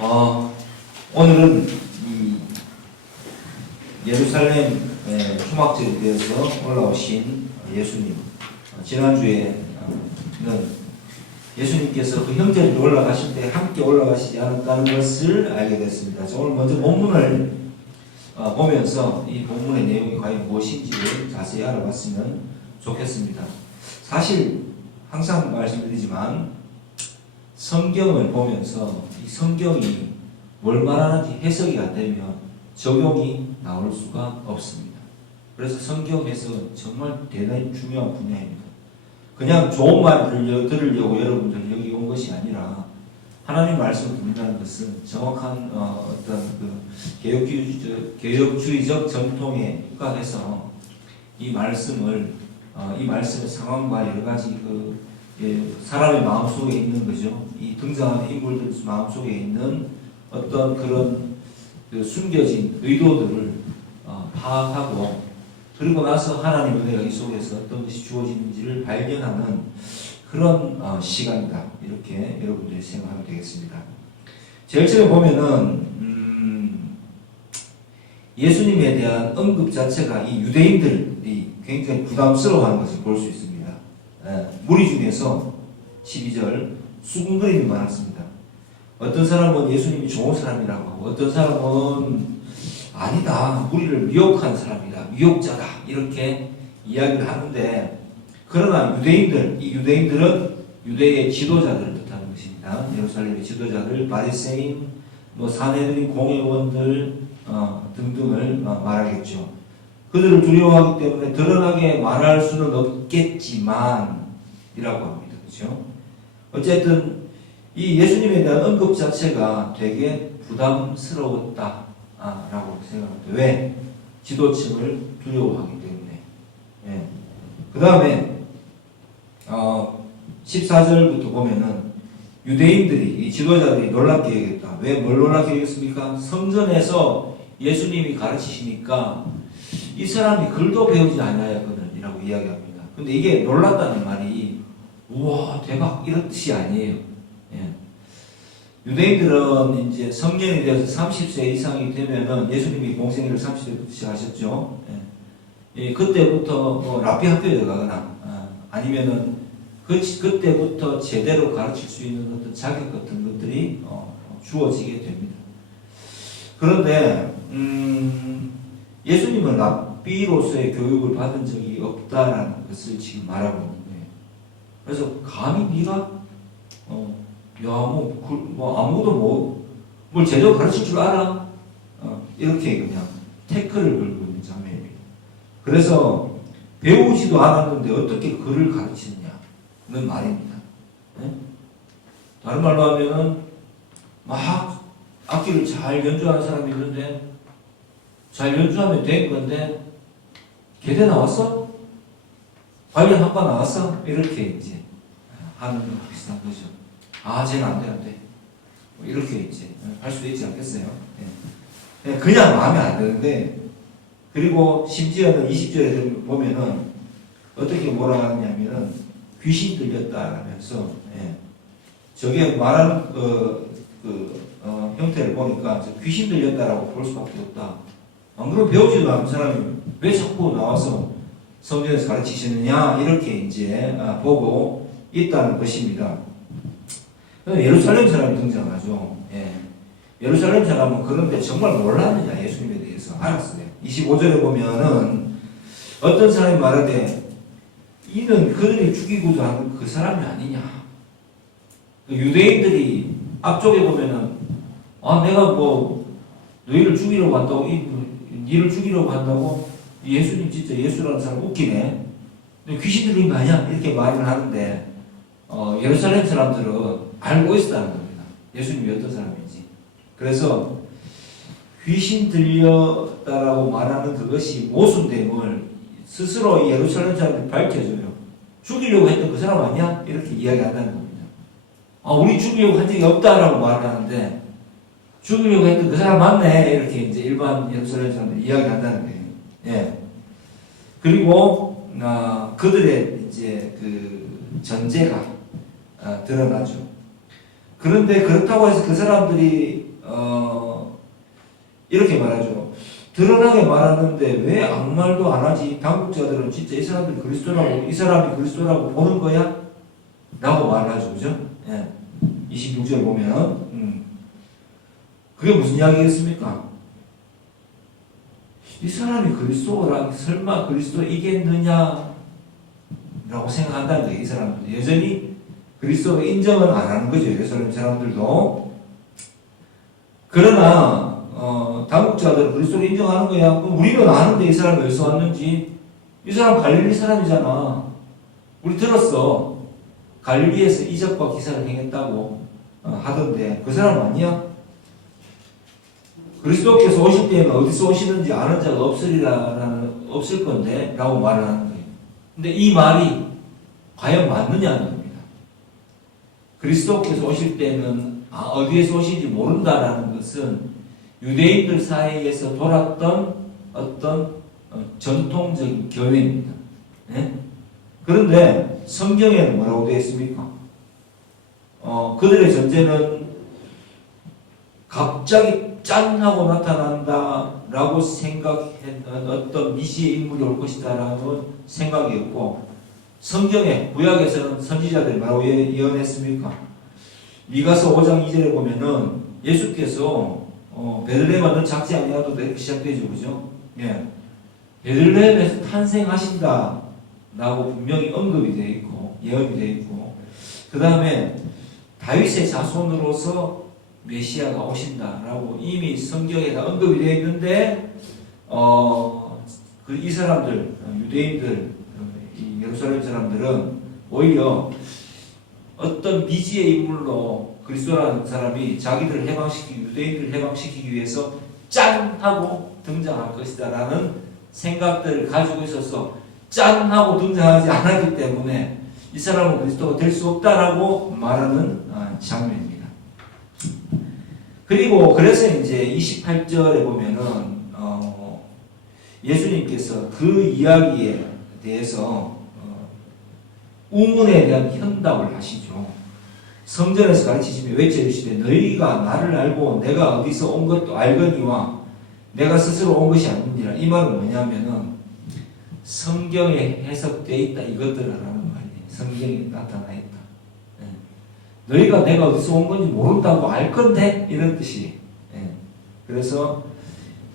오늘은 이 예루살렘 초막절에 대해서 올라오신 예수님, 지난주에는 예수님께서 그 형제들이 올라가실 때 함께 올라가시지 않았다는 것을 알게 됐습니다. 오늘 먼저 본문을 보면서 이 본문의 내용이 과연 무엇인지를 자세히 알아봤으면 좋겠습니다. 사실 항상 말씀드리지만 성경을 보면서 이 성경이 뭘 말하는지 해석이 안 되면 적용이 나올 수가 없습니다. 그래서 성경 해석은 정말 대단히 중요한 분야입니다. 그냥 좋은 말 들으려고 여러분들 여기 온 것이 아니라 하나님 말씀을 듣는다는 것은 정확한 어떤 그 개혁주의적 전통에 입각해서 이 말씀의 상황과 여러 가지 사람의 마음속에 있는 거죠. 이 등장하는 인물들 마음속에 있는 어떤 그런 숨겨진 의도들을 파악하고 그리고 나서 하나님의 은혜가 이 속에서 어떤 것이 주어지는지를 발견하는 그런 시간이다. 이렇게 여러분들이 생각하면 되겠습니다. 제일 처음에 보면은 예수님에 대한 언급 자체가 이 유대인들이 굉장히 부담스러워하는 것을 볼 수 있습니다. 무리 중에서 12절 수군거림이 많았습니다. 어떤 사람은 예수님이 좋은 사람이라고 하고 어떤 사람은 아니다, 우리를 미혹한 사람이다, 미혹자다 이렇게 이야기를 하는데, 그러나 이 유대인들은 유대의 지도자들을 뜻하는 것입니다. 예루살렘의 지도자들, 바리새인, 사내들인 공회원들 등등을 말하겠죠. 그들을 두려워하기 때문에 드러나게 말할 수는 없겠지만 이라고 합니다. 그렇죠? 어쨌든 이 예수님에 대한 언급 자체가 되게 부담스러웠다 라고 생각합니다. 왜? 지도층을 두려워하기 때문에. 그 다음에 14절부터 보면은 유대인들이, 이 지도자들이 놀랍게 여겼다. 왜 뭘 놀랍게 여겼습니까? 성전에서 예수님이 가르치시니까 이 사람이 글도 배우지 않아야거든 이라고 이야기합니다. 근데 이게 놀랐다는 말이 우와 대박 이런 뜻이 아니에요. 유대인들은 이제 성년이 되어서 30세 이상이 되면은 예수님이 공생애를 30세부터 시작하셨죠. 그때부터 라피 학교에 가거나 아니면은 그때부터 제대로 가르칠 수 있는 어떤 자격 같은 것들이 주어지게 됩니다. 그런데 예수님은 랍비로서의 교육을 받은 적이 없다라는 것을 지금 말하고 있는 거예요. 그래서 감히 네가 아무도 뭘 제대로 가르칠 줄 알아? 이렇게 그냥 태클을 걸고 있는 장면입니다. 그래서 배우지도 않았는데 어떻게 글을 가르치느냐는 말입니다. 다른 말로 하면은 막 악기를 잘 연주하는 사람이 있는데 잘 연주하면 된 건데 계대 나왔어? 관련 학과 나왔어? 이렇게 이제 하는 거 비슷한 거죠. 쟤는 안 돼. 이렇게 이제 할 수도 있지 않겠어요? 그냥 마음에 안 드는데, 그리고 심지어는 20절에 보면은 어떻게 뭐라 하냐면은 귀신 들렸다라면서, 저게 말하는 형태를 보니까 귀신 들렸다라고 볼 수밖에 없다. 안 그러면 배우지도 않은 사람이 왜 자꾸 나와서 성전에서 가르치시느냐 이렇게 이제 보고 있다는 것입니다. 예루살렘 사람이 등장하죠. 예루살렘 사람은 그런데 정말 몰랐느냐 예수님에 대해서 알았어요. 25절에 보면은 어떤 사람이 말하되 이는 그들이 죽이고자 하는 그 사람이 아니냐. 유대인들이 앞쪽에 보면은 내가 너희를 죽이려고 한다고 니를 죽이려고 한다고 예수님 진짜 예수라는 사람 웃기네. 귀신 들린 거 아니야? 이렇게 말을 하는데 예루살렘 사람들은 알고 있었다는 겁니다. 예수님이 어떤 사람인지. 그래서 귀신 들렸다라고 말하는 그것이 모순됨을 스스로 이 예루살렘 사람들이 밝혀줘요. 죽이려고 했던 그 사람 아니야? 이렇게 이야기한다는 겁니다. 우리 죽이려고 한 적이 없다라고 말을 하는데 죽이려고 했던 그 사람 맞네. 이렇게 이제 일반 예루살렘 사람들이 이야기한다는 거예요. 그리고 그들의 이제 그 전제가 드러나죠. 그런데 그렇다고 해서 그 사람들이 이렇게 말하죠. 드러나게 말하는데 왜 아무 말도 안 하지? 당국자들은 진짜 이 사람들이 그리스도라고, 이 사람이 그리스도라고 보는 거야? 라고 말하죠. 그죠? 예. 26절 보면, 그게 무슨 이야기겠습니까? 이 사람이 그리스도라, 설마 그리스도이겠느냐? 라고 생각한다는 거예요. 이 사람들. 여전히 그리스도를 인정은 안 하는 거죠. 예루살렘 사람들도. 그러나, 당국자들은 그리스도를 인정하는 거야. 그럼 우리는 아는데 이 사람이 어디서 왔는지. 이 사람 갈릴리 사람이잖아. 우리 들었어. 갈릴리에서 이적과 기사를 행했다고 하던데 그 사람 아니야? 그리스도께서 오실 때는 어디서 오시는지 아는 자가 없을 건데 라고 말을 하는 거예요. 근데 이 말이 과연 맞느냐는 겁니다. 그리스도께서 오실 때는 어디에서 오시는지 모른다라는 것은 유대인들 사이에서 돌았던 어떤 전통적인 교회입니다. 네? 그런데 성경에는 뭐라고 되어 있습니까? 그들의 전제는 갑자기 짠 하고 나타난다라고 생각했던 어떤 미시의 인물이 올 것이다라는 생각이었고, 성경에 구약에서는 선지자들이 뭐라고 예언했습니까? 미가서 5장 2절에 보면은 예수께서 베들레헴아 넌 작지 아니하도 이렇게 시작되죠, 그죠? 예, 베들레헴에서 탄생하신다 라고 분명히 언급이 되어 있고 예언이 되어 있고, 그 다음에 다윗의 자손으로서 메시아가 오신다라고 이미 성경에 다 언급이 되어 있는데 이 사람들 유대인들 이 예루살렘 사람들은 오히려 어떤 미지의 인물로 그리스도라는 사람이 자기들을 해방시키기, 유대인들을 해방시키기 위해서 짠 하고 등장할 것이다 라는 생각들을 가지고 있어서 짠 하고 등장하지 않았기 때문에 이 사람은 그리스도가 될 수 없다라고 말하는 장면입니다. 그리고 그래서 이제 28절에 보면은 예수님께서 그 이야기에 대해서 우문에 대한 현답을 하시죠. 성전에서 가르치시며 외쳐주시되 너희가 나를 알고 내가 어디서 온 것도 알거니와 내가 스스로 온 것이 아니니라. 이 말은 뭐냐면은 성경에 해석되어 있다 이것들이라는 말이에요. 성경에 나타나 있다. 너희가 내가 어디서 온 건지 모른다고 알 건데 이런 뜻이. 그래서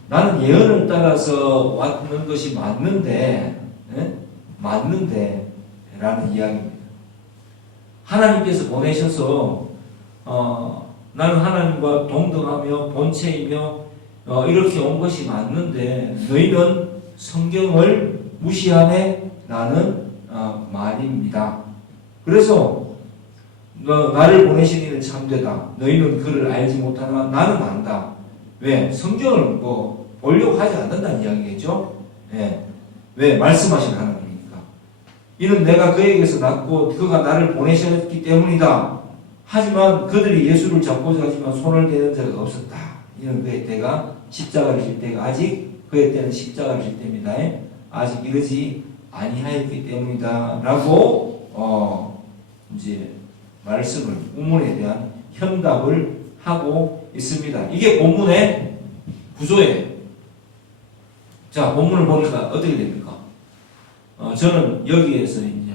나는 예언을 따라서 왔는 것이 맞는데 라는 이야기입니다. 하나님께서 보내셔서 나는 하나님과 동등하며 본체이며 이렇게 온 것이 맞는데 너희는 성경을 무시하네 라는 말입니다. 그래서 나를 보내신 이는 참되다. 너희는 그를 알지 못하나 나는 안다. 왜? 성경을 보려고 하지 않는다는 이야기겠죠? 예. 왜? 말씀하신 하나님이니까. 이는 내가 그에게서 낳고 그가 나를 보내셨기 때문이다. 하지만 그들이 예수를 잡고자 하지만 손을 대는 자가 없었다. 이는 그의 때가 십자가를 질 때가 아직 그의 때는 십자가를 질 때입니다. 아직 이르지 아니하였기 때문이다. 라고 이제 말씀을 우문에 대한 현답을 하고 있습니다. 이게 본문의 구조예요. 자, 본문을 보니까 어떻게 됩니까? 저는 여기에서 이제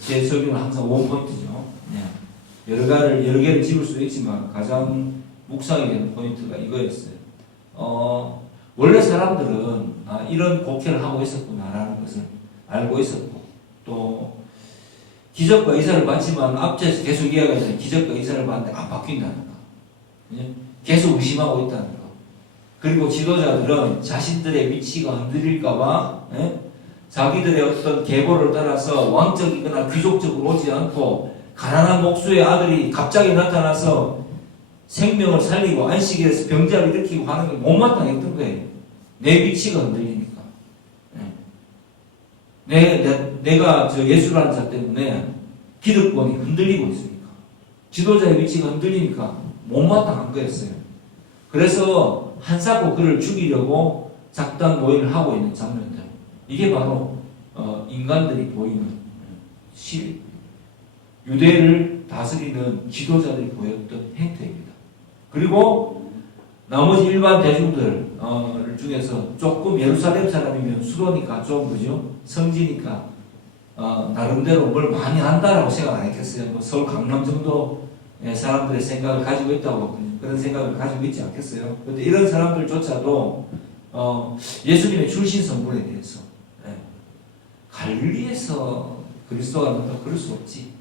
제 설교는 항상 원포인트죠. 여러 개를 집을 수 있지만 가장 묵상이 되는 포인트가 이거였어요. 원래 사람들은 이런 곡해를 하고 있었구나라는 것을 알고 있었고, 또 기적과 이사를 받지만 앞에서 계속 이야기하잖아요. 기적과 이사를 받는데 안 바뀐다는 거. 계속 의심하고 있다는 거. 그리고 지도자들은 자신들의 위치가 흔들릴까봐 자기들의 어떤 계보를 따라서 왕적이거나 귀족적으로 오지 않고 가난한 목수의 아들이 갑자기 나타나서 생명을 살리고 안식일에서 병자를 일으키고 하는 게 못마땅했던 거예요. 내 위치가 흔들리니까. 내가 저 예수라는 자 때문에 기득권이 흔들리고 있으니까. 지도자의 위치가 흔들리니까 못마땅한 거였어요. 그래서 한사코 그를 죽이려고 작당 모임을 하고 있는 장면들. 이게 바로 인간들이 보이는 유대를 다스리는 지도자들이 보였던 행태입니다. 그리고 나머지 일반 대중들 중에서 조금 예루살렘 사람이면 수도니까 좀 그죠? 성지니까 나름대로 뭘 많이 안다라고 생각 안 했겠어요. 뭐 서울 강남 정도 사람들의 생각을 가지고 있다고 그런 생각을 가지고 있지 않겠어요. 그런데 이런 사람들조차도 예수님의 출신 성분에 대해서 갈릴리에서 그리스도가 나온다 그럴 수 없지.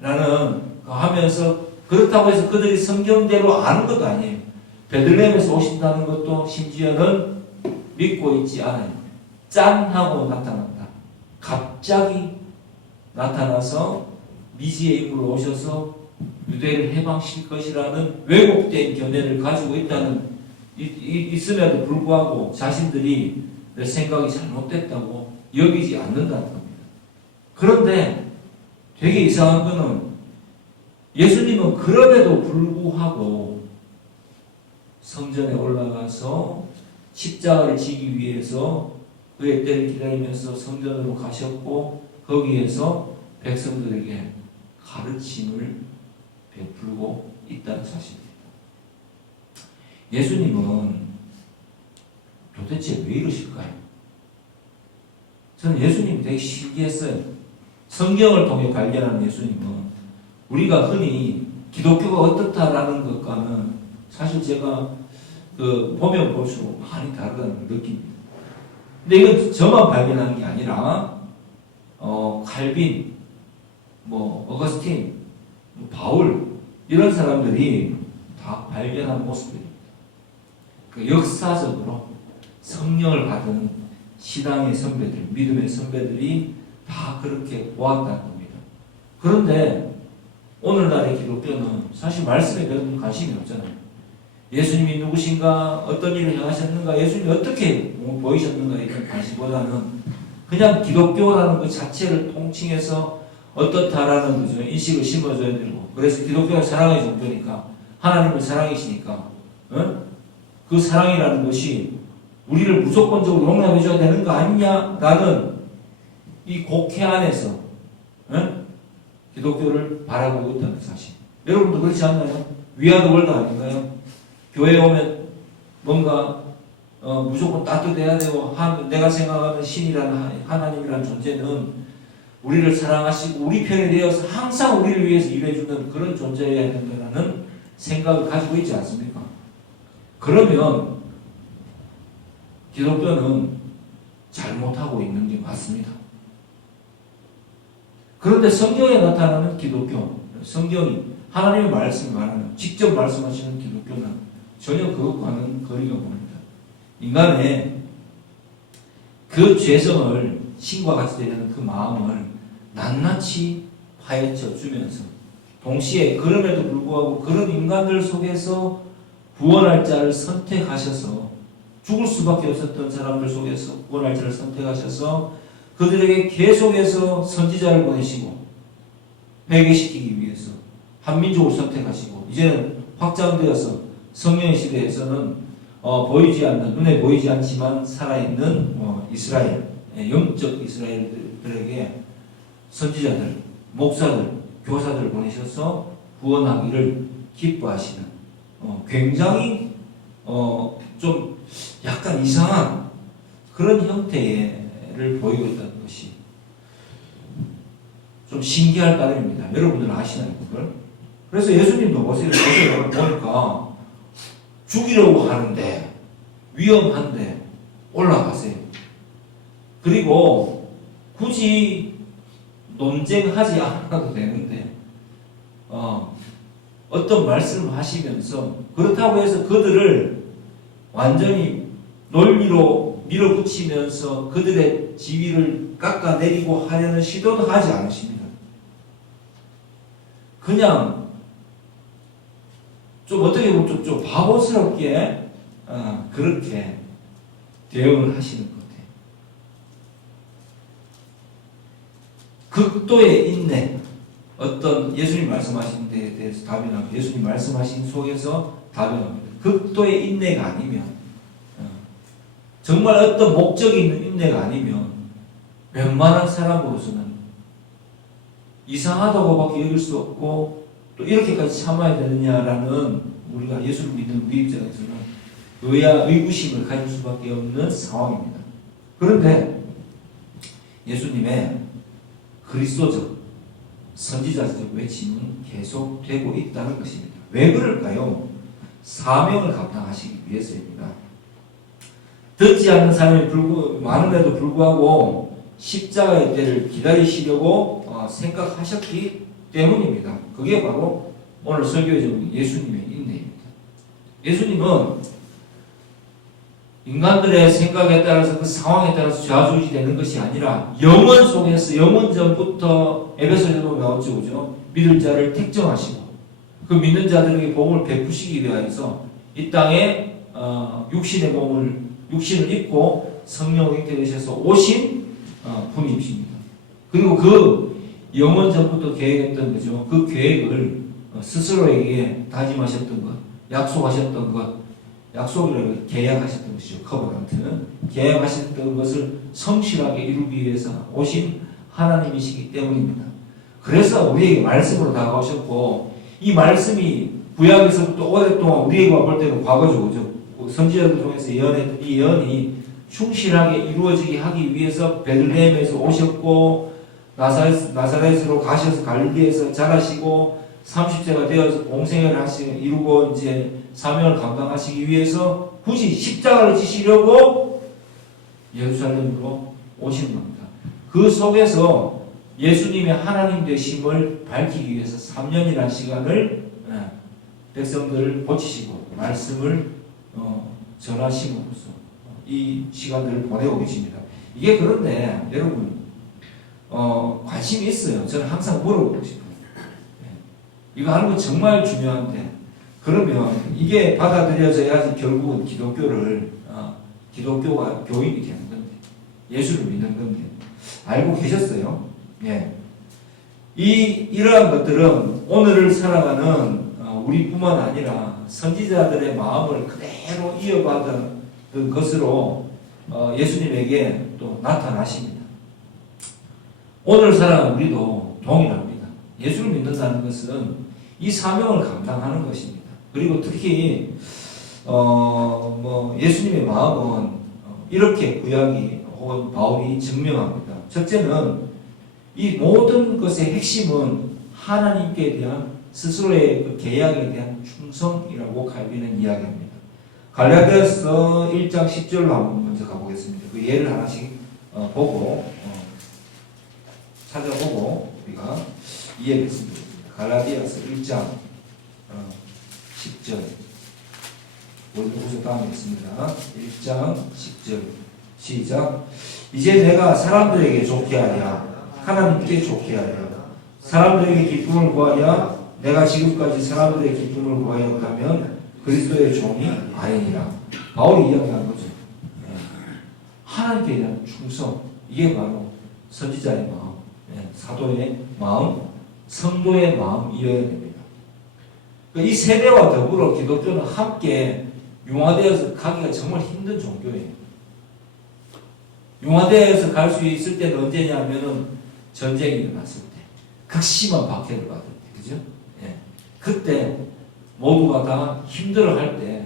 라는 하면서 그렇다고 해서 그들이 성경대로 아는 것도 아니에요. 베들레헴에서 오신다는 것도 심지어는 믿고 있지 않아요. 짠 하고 나타난다. 갑자기 나타나서 미지의 인물로 오셔서 유대를 해방시킬 것이라는 왜곡된 견해를 가지고 있음에도 불구하고 자신들이 내 생각이 잘못됐다고 여기지 않는다는 겁니다. 그런데 되게 이상한 거는 예수님은 그럼에도 불구하고 성전에 올라가서 십자가를 지기 위해서 그의 때를 기다리면서 성전으로 가셨고 거기에서 백성들에게 가르침을 베풀고 있다는 사실입니다. 예수님은 도대체 왜 이러실까요? 저는 예수님이 되게 신기했어요. 성경을 통해 발견하는 예수님은 우리가 흔히 기독교가 어떻다라는 것과는 사실 제가 보면 볼수록 많이 다르다는 걸 느낍니다. 근데 이건 저만 발견한 게 아니라 칼빈, 어거스틴, 바울 이런 사람들이 다 발견한 모습입니다. 그 역사적으로 성령을 받은 신앙의 선배들, 믿음의 선배들이 다 그렇게 보았다는 겁니다. 그런데 오늘날의 기독교는 사실 말씀에 별로 관심이 없잖아요. 예수님이 누구신가, 어떤 일을 행하셨는가, 예수님이 어떻게 보이셨는가 이런 관심보다는 그냥 기독교라는 것 자체를 통칭해서 어떻다라는 거죠. 인식을 심어줘야 되고, 그래서 기독교가 사랑의 종교니까 하나님을 사랑이시니까 그 사랑이라는 것이 우리를 무조건적으로 용납해줘야 되는 거 아니냐라는 이 곡해 안에서 기독교를 바라보고 있다는 사실. 여러분도 그렇지 않나요? 위아더 월드 아닌가요? 교회에 오면 뭔가 무조건 따뜻해야 되고 내가 생각하는 신이라는 하나님이라는 존재는 우리를 사랑하시고 우리 편이 되어서 항상 우리를 위해서 일해주는 그런 존재여야 된다는 생각을 가지고 있지 않습니까? 그러면 기독교는 잘못하고 있는 게 맞습니다. 그런데 성경에 나타나는 기독교, 성경이 하나님의 말씀을 말하는 직접 말씀하시는 기독교는 전혀 그것과는 거리가 멉니다. 인간의 그 죄성을 신과 같이 되는 그 마음을 낱낱이 파헤쳐 주면서 동시에 그럼에도 불구하고 그런 인간들 속에서 구원할 자를 선택하셔서 죽을 수밖에 없었던 사람들 속에서 구원할 자를 선택하셔서 그들에게 계속해서 선지자를 보내시고 회개시키기 위해서 한민족을 선택하시고 이제는 확장되어서 성령의 시대에서는 보이지 않는 눈에 보이지 않지만 살아있는 이스라엘 영적 이스라엘들에게 선지자들, 목사들, 교사들 보내셔서 구원하기를 기뻐하시는 굉장히 좀 약간 이상한 그런 형태를 보이고 있다는 것이 좀 신기할 따름입니다. 여러분들은 아시나요, 그걸? 그래서 예수님도 보세요. 보니까 죽이려고 하는데 위험한데 올라가세요. 그리고 굳이 논쟁하지 않아도 되는데 어떤 말씀을 하시면서 그렇다고 해서 그들을 완전히 논리로 밀어붙이면서 그들의 지위를 깎아내리고 하려는 시도도 하지 않으십니다. 그냥 좀 어떻게 보면 좀 바보스럽게 그렇게 대응을 하시는 것 같아요. 극도의 인내, 어떤 예수님 말씀하신 데에 대해서 답변합니다. 예수님 말씀하신 속에서 답변합니다. 극도의 인내가 아니면 정말 어떤 목적이 있는 인내가 아니면 웬만한 사람으로서는 이상하다고밖에 여길 수 없고 또 이렇게까지 참아야 되느냐라는 우리가 예수를 믿는 우리 입장에서는 의구심을 가질 수밖에 없는 상황입니다. 그런데 예수님의 그리스도적 선지자적 외침은 계속되고 있다는 것입니다. 왜 그럴까요? 사명을 감당하시기 위해서입니다. 듣지 않는 사람이 많음에도 불구하고 십자가의 때를 기다리시려고 생각하셨기 때문입니다. 그게 바로 오늘 설교의 제목인 예수님의 인내입니다. 예수님은 인간들의 생각에 따라서 그 상황에 따라서 좌지우지되는 것이 아니라 영원 속에서 영원 전부터 에베소서에 보면 나오죠, 그죠? 믿을 자를 택정하시고 그 믿는 자들에게 복을 베푸시기 위하여서 이 땅에 육신을 입고 성령을 입게 되셔서 오신 분이십니다. 그리고 그 영원 전부터 계획했던 거죠. 그 계획을 스스로에게 다짐하셨던 것, 약속하셨던 것, 약속이라고 계약하셨던 것이죠. 커버넌트는 계약하셨던 것을 성실하게 이루기 위해서 오신 하나님이시기 때문입니다. 그래서 우리에게 말씀으로 다가오셨고 이 말씀이 구약에서부터 오랫동안 우리에게 볼 때는 과거죠. 그죠? 선지자들 통해서 예언했던 이 예언이 충실하게 이루어지게 하기 위해서 베들레헴에서 오셨고 나사렛으로 가셔서 갈릴리에서 자라시고 30세가 되어서 공생애를 이루고 이제 사명을 감당하시기 위해서 굳이 십자가를 지시려고 예루살렘으로 오시는 겁니다. 그 속에서 예수님의 하나님 되심을 밝히기 위해서 3년이라는 시간을 백성들을 고치시고 말씀을 전하심으로써 이 시간들을 보내고 계십니다. 이게 그런데 여러분 관심이 있어요. 저는 항상 물어보고 싶어요. 이거 하는 건 정말 중요한데 그러면 이게 받아들여져야지 결국은 기독교가 교인이 되는 건데 예수를 믿는 건데 알고 계셨어요? 예. 이러한 것들은 오늘을 살아가는 우리뿐만 아니라 선지자들의 마음을 그대로 이어받은 것으로 예수님에게 또 나타나십니다. 오늘 살아가는 우리도 동일합니다. 예수를 믿는다는 것은 이 사명을 감당하는 것입니다. 그리고 특히 예수님의 마음은 이렇게 구약이 혹은 바울이 증명합니다. 첫째는 이 모든 것의 핵심은 하나님께 대한 스스로의 그 계약에 대한 충성이라고 갈비는 이야기합니다. 갈라디아서 1장 10절로 한번 먼저 가보겠습니다. 그 예를 하나씩 찾아보고 우리가 이해했습니다. 갈라디아서 1장 10절 우선 다음에 있습니다. 1장 10절 시작. 이제 내가 사람들에게 좋게 하랴 하나님께 좋게 하랴 사람들에게 기쁨을 구하랴 내가 지금까지 사람들의 기쁨을 구하였다면 그리스도의 종이 아니니라. 바울이 이야기한 거죠. 하나님께 대한 충성, 이게 바로 선지자의 마음, 사도의 마음, 성도의 마음이어야 됩니다. 이 세대와 더불어 기독교는 함께 융화되어서 가기가 정말 힘든 종교예요. 융화되어서 갈 수 있을 때는 언제냐면은 전쟁이 일어났을 때, 극심한 박해를 받을 때, 그죠? 그때 모두가 다 힘들어할 때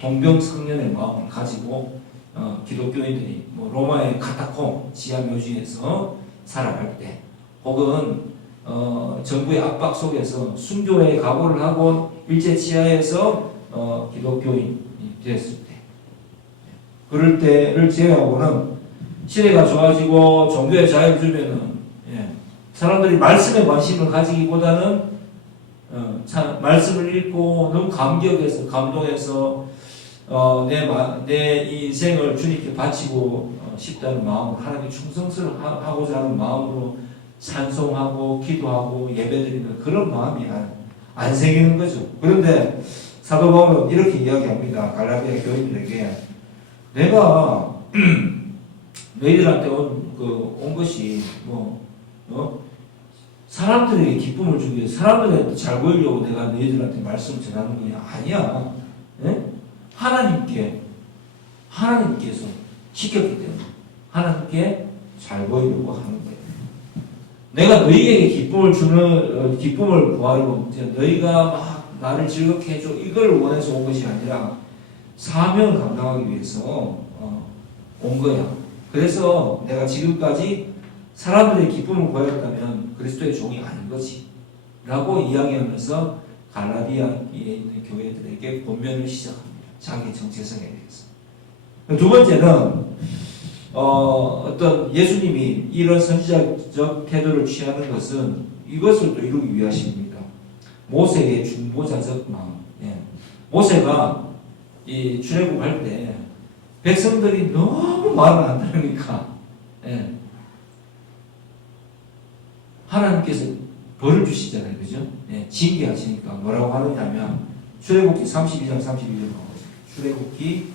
동병상련의 마음을 가지고 기독교인들이 로마의 카타콤 지하 묘지에서 살아갈 때, 혹은 정부의 압박 속에서 순교의 각오를 하고 일제 치하에서 기독교인이 되었을 때, 그럴 때를 제외하고는 시대가 좋아지고 종교의 자유를 주면은 사람들이 말씀에 관심을 가지기보다는 말씀을 읽고 너무 감격해서 감동해서 내 인생을 주님께 바치고 싶다는 마음, 하나님께 충성스러워하고자 하는 마음으로 찬송하고 기도하고 예배드리는 그런 마음이 안 생기는 거죠. 그런데 사도 바울은 이렇게 이야기합니다. 갈라디아 교인들에게 내가 너희들한테 온 것이 사람들에게 기쁨을 주기 위해서 사람들한테 잘 보이려고 내가 너희들한테 말씀을 전하는 거냐? 아니야. 하나님께서 시켰기 때문에 하나님께 잘 보이려고 하는 거예요. 내가 너희에게 기쁨을 구하려고 이제 너희가 막 나를 즐겁게 해줘 이걸 원해서 온 것이 아니라 사명을 감당하기 위해서 온 거야. 그래서 내가 지금까지 사람들의 기쁨을 구하였다면 그리스도의 종이 아닌 거지 라고 이야기하면서 갈라디아에 있는 교회들에게 권면을 시작합니다. 자기 정체성에 대해서. 두 번째는 어떤 예수님이 이런 선지자적 태도를 취하는 것은 이것을 또 이루기 위하십니다. 모세의 중보자적 마음. 예. 모세가 이 출애굽할 때 백성들이 너무 말을 안 들으니까 예. 하나님께서 벌을 주시잖아요. 그죠? 예. 징계하시니까 뭐라고 하느냐면 출애굽기 32장 32절 출애굽기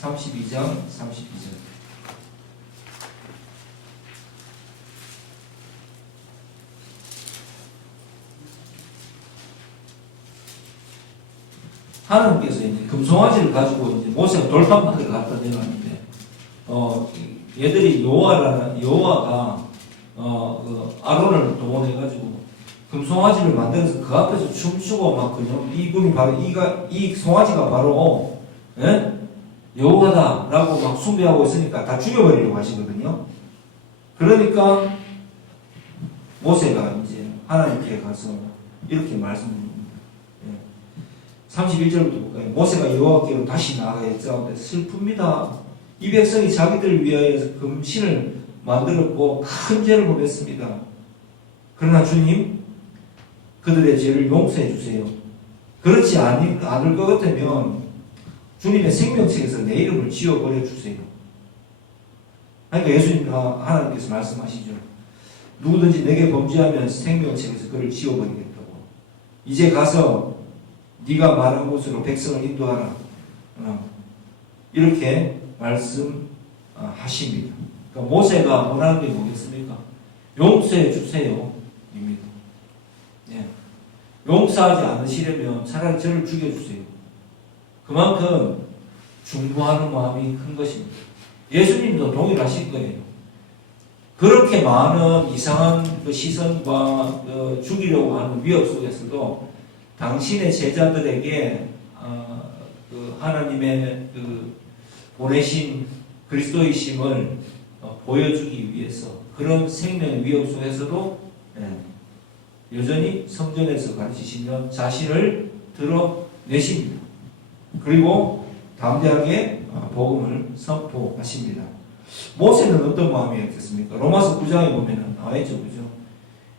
32장 32절 하나님께서 이제 금송아지를 가지고 이제 모세가 돌판마를 갖다 내놨는데, 얘들이 여호와가 그 아론을 동원해가지고 금송아지를 만들어서 그 앞에서 춤추고 막 그냥 이분이 바로 이 송아지가 바로 예? 여호와다라고 막 숭배하고 있으니까 다 죽여버리려고 하시거든요. 그러니까 모세가 이제 하나님께 가서 이렇게 말씀드립니다. 31절부터 볼까요? 모세가 여호와께로 다시 나아가야겠자 슬픕니다. 이 백성이 자기들 위하여 금신을 만들었고 큰 죄를 범했습니다. 그러나 주님 그들의 죄를 용서해 주세요. 그렇지 않을 것 같으면 주님의 생명책에서 내 이름을 지워버려 주세요. 그러니까 하나님께서 말씀하시죠. 누구든지 내게 범죄하면 생명책에서 그를 지워버리겠다고. 이제 가서 네가 말한 곳으로 백성을 인도하라. 이렇게 말씀하십니다. 그러니까 모세가 원하는 게 뭐겠습니까? 용서해 주세요. 입니다. 예. 용서하지 않으시려면 차라리 저를 죽여주세요. 그만큼 중보하는 마음이 큰 것입니다. 예수님도 동일하신 거예요. 그렇게 많은 이상한 그 시선과 죽이려고 하는 위협 속에서도 당신의 제자들에게 그 하나님의 그 보내신 그리스도이심을 보여주기 위해서 그런 생명의 위협 속에서도 여전히 성전에서 가르치시며 자신을 드러내십니다. 그리고 담대하게 복음을 선포하십니다. 모세는 어떤 마음이었겠습니까? 로마서 9장에 보면은 나와있죠, 그죠?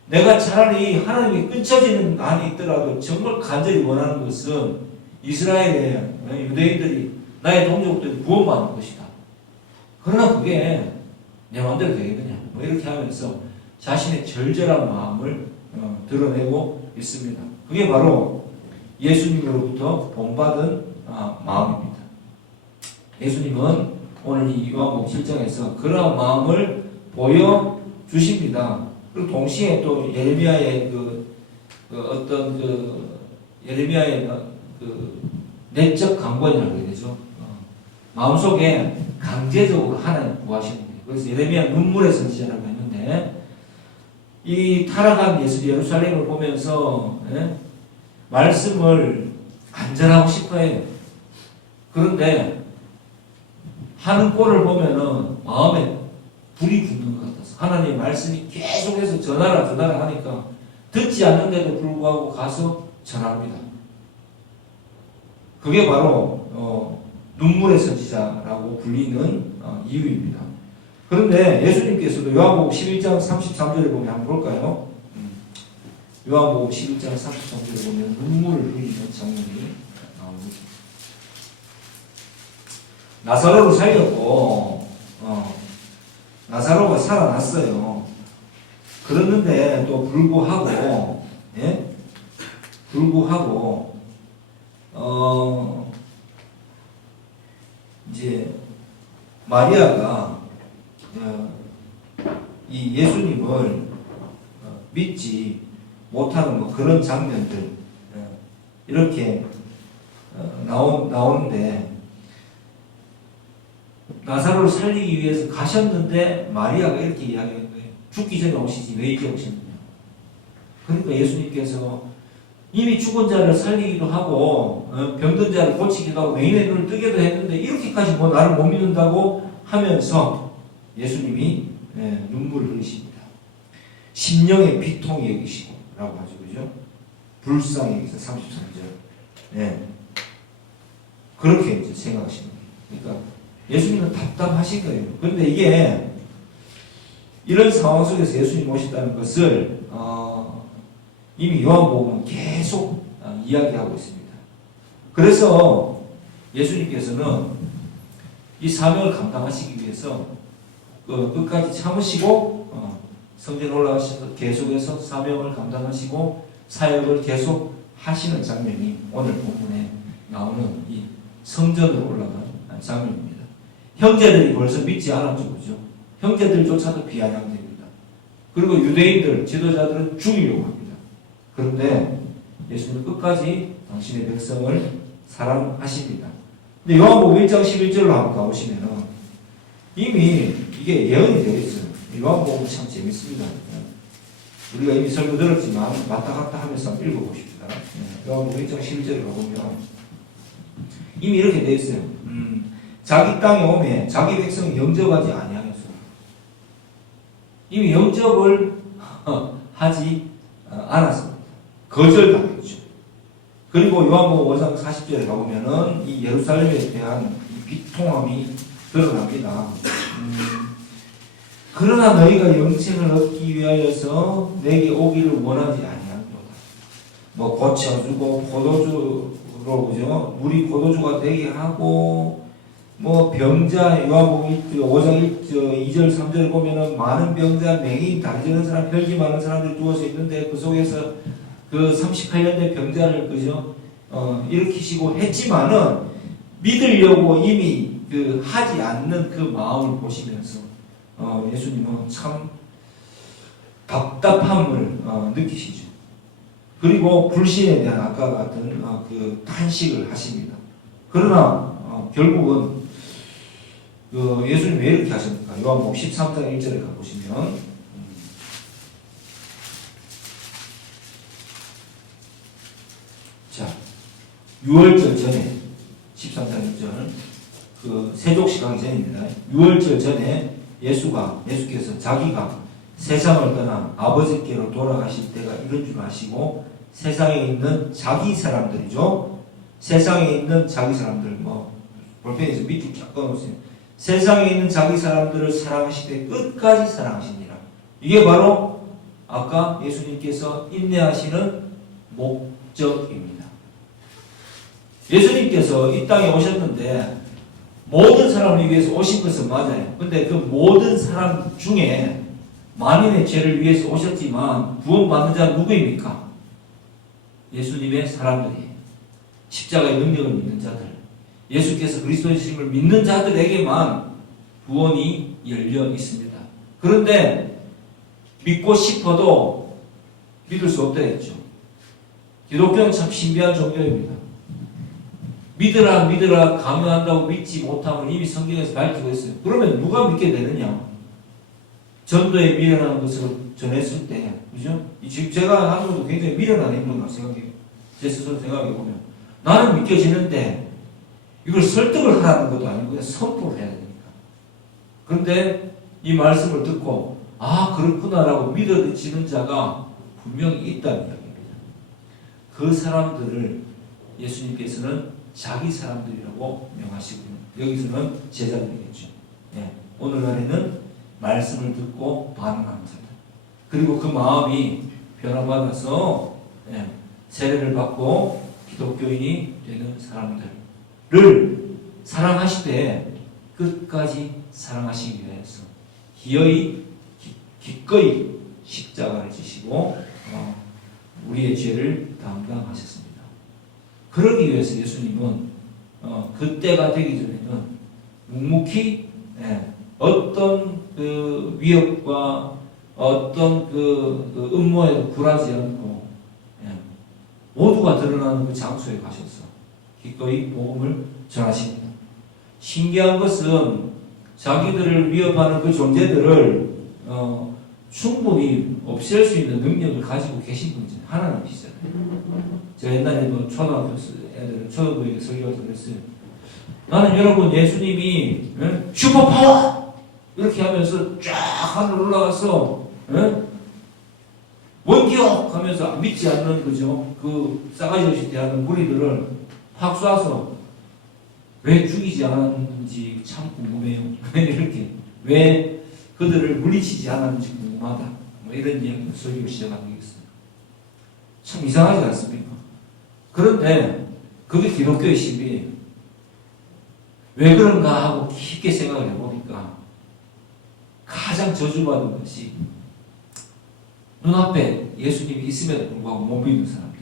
내가 차라리 하나님이 끊쳐지는 한이 있더라도 정말 간절히 원하는 것은 이스라엘의 유대인들이 나의 동족들이 구원받는 것이다. 그러나 그게 내 마음대로 되겠느냐? 뭐 이렇게 하면서 자신의 절절한 마음을 드러내고 있습니다. 그게 바로 예수님으로부터 본받은 마음입니다. 예수님은 오늘 이 요한복음 7장에서 그러한 마음을 보여주십니다. 그리고 동시에 또 예레미야의 예레미야의 내적 강권이라고 해야 되죠. 마음속에 강제적으로 하나님 구하시는 거예요. 그래서 예레미야 눈물의 선지자라고 했는데 이 타락한 예루살렘을 보면서 말씀을 안전하고 싶어해요. 그런데 하는 꼴을 보면은 마음에 불이 붙는 것 같아서 하나님의 말씀이 계속해서 전하라 하니까 듣지 않는데도 불구하고 가서 전합니다. 그게 바로 눈물의 선지자라고 불리는 이유입니다. 그런데 예수님께서도 요한복음 11장 33절에 보면 한번 볼까요? 요한복음 11장 33절에 보면 눈물을 흘리는 장면이 나옵니다. 나사로를 살렸고 나사로가 살아났어요. 그랬는데 또 불구하고 이제 마리아가 이 예수님을 믿지 못하는 뭐 그런 장면들 이렇게 나오는데 나사로를 살리기 위해서 가셨는데 마리아가 이렇게 이야기한 거예요. 죽기 전에 오시지 왜 이제 오셨느냐. 그러니까 예수님께서 이미 죽은 자를 살리기도 하고 병든 자를 고치기도 하고 맹인의 눈을 뜨게도 했는데 이렇게까지 뭐 나를 못 믿는다고 하면서 예수님이 눈물을 흘리십니다. 심령의 비통이 여기시고 라고 하죠. 그죠? 불쌍히 여기서 33절. 그렇게 이제 생각하시는 거예요. 그러니까 예수님은 답답하신 거예요. 그런데 이게 이런 상황 속에서 예수님 오셨다는 것을 이미 요한복음은 계속 이야기하고 있습니다. 그래서 예수님께서는 이 사명을 감당하시기 위해서 끝까지 참으시고 성전에 올라가셔서 계속해서 사명을 감당하시고 사역을 계속 하시는 장면이 오늘 본문에 나오는 이 성전으로 올라간 장면입니다. 형제들이 벌써 믿지 않았죠. 그죠? 형제들조차도 비아냥됩니다. 그리고 유대인들, 지도자들은 죽이려고 합니다. 그런데 예수님은 끝까지 당신의 백성을 사랑하십니다. 근데 요한복음 1장 11절로 한번 가보시면은 이미 이게 예언이 되어 있어요. 요한복음 참 재밌습니다. 우리가 이미 설교 들었지만 왔다 갔다 하면서 한번 읽어보십시다. 요한복음 1장 11절을 가보면 이미 이렇게 되어 있어요. 자기 땅에 오매 자기 백성 영접하지 아니하였어. 이미 영접을 하지 않았습니다. 거절당했죠. 그리고 요한복음 5장 40절에 가보면은 이 예루살렘에 대한 이 비통함이 드러납니다. 그러나 너희가 영생을 얻기 위하여서 내게 오기를 원하지 아니하노라. 뭐 고쳐주고 포도주로 그죠? 물이 포도주가 되게 하고 뭐 병자 요한복음 5장 2절 3절 보면은 많은 병자 맹인 다리 저는 사람 혈기 많은 사람들이 누워서 있는데 그 속에서 그 38년 된 병자를 그죠? 일으키시고 했지만은 믿으려고 이미 하지 않는 그 마음을 보시면서 예수님은 참 답답함을 느끼시죠. 그리고 불신에 대한 아까 같은 그 탄식을 하십니다. 그러나 결국은 예수님 왜 이렇게 하십니까? 요한복음 13장 1절에 가보시면 자 6월절 전에 13장 1절 그 세족식 하기 전입니다. 6월절 전에 예수께서 자기가 세상을 떠나 아버지께로 돌아가실 때가 이런 줄 아시고 세상에 있는 자기 사람들이죠. 세상에 있는 자기 사람들 뭐 볼펜에서 밑에 쫙 꺼놓으세요. 세상에 있는 자기 사람들을 사랑하시되 끝까지 사랑하시니라. 이게 바로 아까 예수님께서 인내하시는 목적입니다. 예수님께서 이 땅에 오셨는데 모든 사람을 위해서 오신 것은 맞아요. 근데 그 모든 사람 중에 만인의 죄를 위해서 오셨지만 구원받는 자는 누구입니까? 예수님의 사람들이에요. 십자가의 능력을 믿는 자들. 예수께서 그리스도이심을 믿는 자들에게만 구원이 열려 있습니다. 그런데 믿고 싶어도 믿을 수 없다 했죠. 기독교는 참 신비한 종교입니다. 믿으라 믿으라 강요한다고 믿지 못함을 이미 성경에서 밝히고 있어요. 그러면 누가 믿게 되느냐? 전도에 미련한 것을 전했을 때, 그죠? 지금 제가 하는 것도 굉장히 미련한 행동이라고 생각해요. 제 스스로 생각해 보면 나는 믿겨지는데 이걸 설득을 하라는 것도 아니고 그냥 선포를 해야 되니까. 그런데 이 말씀을 듣고 그렇구나라고 믿어지는 자가 분명히 있다는 이야기입니다. 그 사람들을 예수님께서는 자기 사람들이라고 명하시고요. 여기서는 제자들이겠죠. 오늘날에는 말씀을 듣고 반응하는 자들. 그리고 그 마음이 변화받아서 세례를 받고 기독교인이 되는 사람들을 사랑하시되 끝까지 사랑하시기 위해서 기꺼이 십자가를 지시고 우리의 죄를 담당하셨습니다. 그러기 위해서 예수님은 그때가 되기 전에는 묵묵히 어떤 그 위협과 어떤 그 음모에도 굴하지 않고 모두가 드러나는 그 장소에 가셔서 기꺼이 복음을 전하십니다. 신기한 것은 자기들을 위협하는 그 존재들을 충분히 없앨 수 있는 능력을 가지고 계신 분이죠. 하나님이시잖아요. 제가 옛날에 뭐 초등학교 애들 초등부에 설교할 때 그랬어요. 나는 여러분 예수님이 슈퍼파워 이렇게 하면서 쫙 하늘 올라가서 원기옥 하면서 믿지 않는 그죠 그 싸가지 없이 대하는 무리들을 확 쏴서 왜 죽이지 않았는지 참 궁금해요. 이렇게 왜 그들을 물리치지 않았는지 궁금하다. 뭐 이런 이야기를 설교를 시작하는 게 있어요. 참 이상하지 않습니까? 그런데 그게 기독교의 신비예요. 왜 그런가 하고 깊게 생각을 해보니까 가장 저주받은 것이 눈앞에 예수님이 있음에도 불구하고 못 믿는 사람들,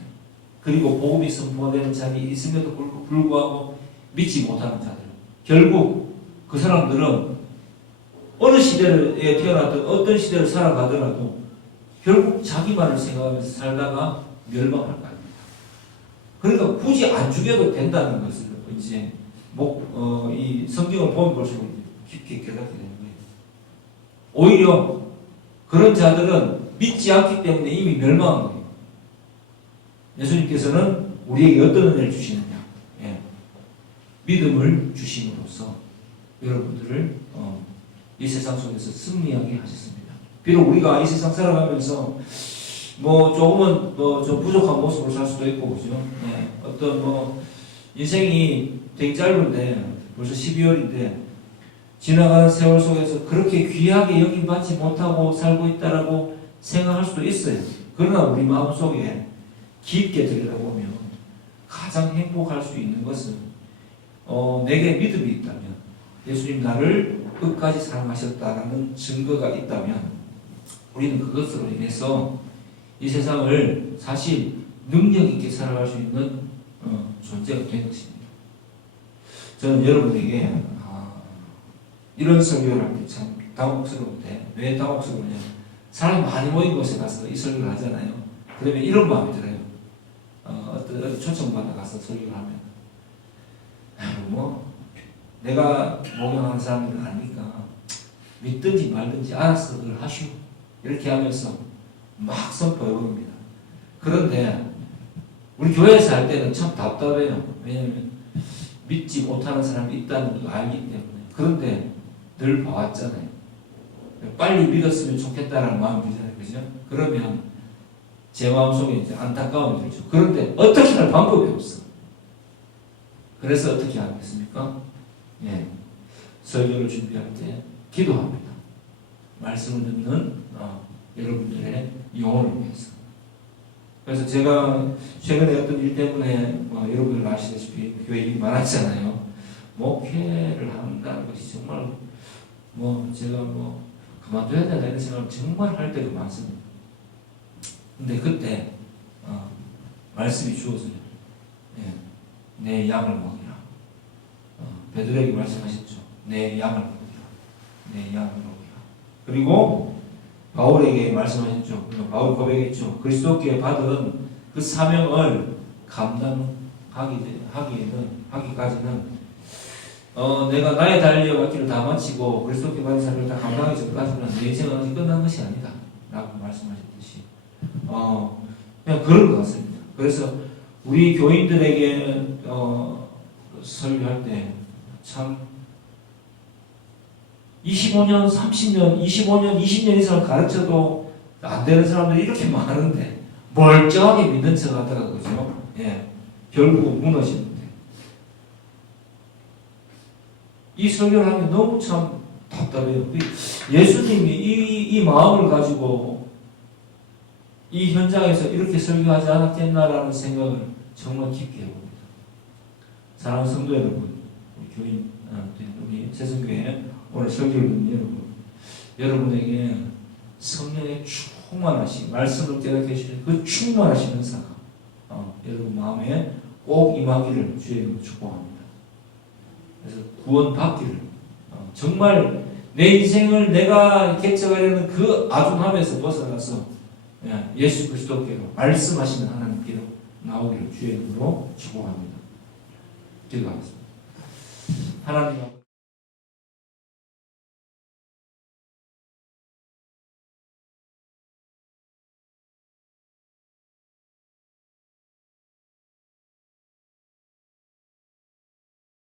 그리고 복음이 선포되는 자리 있음에도 불구하고 믿지 못하는 자들, 결국 그 사람들은 어느 시대에 태어났든 어떤 시대를 살아가더라도 결국 자기만을 생각하면서 살다가 멸망할 거 아닙니다. 그러니까 굳이 안 죽여도 된다는 것을 이제 이 성경을 보면 볼수록 깊게 깨닫게 되는 거예요. 오히려 그런 자들은 믿지 않기 때문에 이미 멸망한 거예요. 예수님께서는 우리에게 어떤 은혜를 주시느냐? 믿음을 주심으로써 여러분들을 이 세상 속에서 승리하게 하셨습니다. 비록 우리가 이 세상 살아가면서 뭐 조금은 뭐 좀 부족한 모습으로 살 수도 있고 그죠? 어떤 뭐 인생이 되게 짧은데 벌써 12월인데 지나가는 세월 속에서 그렇게 귀하게 여김받지 못하고 살고 있다라고 생각할 수도 있어요. 그러나 우리 마음속에 깊게 들여다보면 가장 행복할 수 있는 것은 내게 믿음이 있다면, 예수님 나를 끝까지 사랑하셨다라는 증거가 있다면 우리는 그것으로 인해서 이 세상을 사실 능력 있게 살아갈 수 있는 존재가 된 것입니다. 저는 여러분에게 이런 설교를 할 때 참 당혹스러운데, 왜 당혹스러우냐, 사람이 많이 모인 곳에 가서 이 설교를 하잖아요. 그러면 이런 마음이 들어요. 어떤 초청받아 가서 설교를 하면 뭐 내가 목용하는 사람들은 아니니까 믿든지 말든지 알아서 그걸 하시오 이렇게 하면서 막 선포해봅니다. 그런데 우리 교회에서 할 때는 참 답답해요. 왜냐하면 믿지 못하는 사람이 있다는 걸 알기 때문에. 그런데 늘 봐왔잖아요. 빨리 믿었으면 좋겠다라는 마음이 들잖아요. 그죠? 그러면 제 마음속에 이제 안타까움이 들죠. 그런데 어떻게 할 방법이 없어. 그래서 어떻게 하겠습니까? 설교를 준비할 때 기도합니다. 말씀을 듣는 여러분들의 영혼을 위해서. 그래서 제가 최근에 어떤 일 때문에 여러분들 아시다시피 교회 일이 많았잖아요. 목회를 한다는 것이 정말 제가 그만둬야 되나 이런 생각을 정말 할 때가 많습니다. 근데 그때 말씀이 주어져요. 내 양을 먹이라. 베드로에게 말씀하셨죠. 내 양을 먹이라. 내 양을 먹이라. 그리고 바울에게 말씀하셨죠. 바울 고백했죠. 그리스도께 받은 그 사명을 감당하기까지는 내가 나의 달려갈 길을 다 마치고 그리스도께 받은 사명을 다 감당하기 전까지는 내 인생은 아직 끝난 것이 아니다 라고 말씀하셨듯이 그냥 그런 것 같습니다. 그래서 우리 교인들에게 설교할 때 참 25년, 30년, 25년, 20년 이상 가르쳐도 안 되는 사람들이 이렇게 많은데 멀쩡하게 믿는 척 하다가 그죠? 결국은 무너지는데 이 설교를 하면 너무 참 답답해요. 예수님이 이 마음을 가지고 이 현장에서 이렇게 설교하지 않았겠나라는 생각을 정말 깊게 해봅니다. 사랑하는 성도 여러분, 우리 교인, 우리 새성교회 오늘 설교를 듣는 여러분에게 성령의 충만하신 말씀을 깨닫게 해주시는 그 충만하신 은사가 여러분 마음에 꼭 임하기를 주의 이름으로 축복합니다. 그래서 구원받기를 정말 내 인생을 내가 개척하려는 그 아둔함에서 벗어나서 예수 그리스도께로 말씀하시는 하나님께로 나오기를 주의 이름으로 축복합니다. 기도하겠습니다. 하나님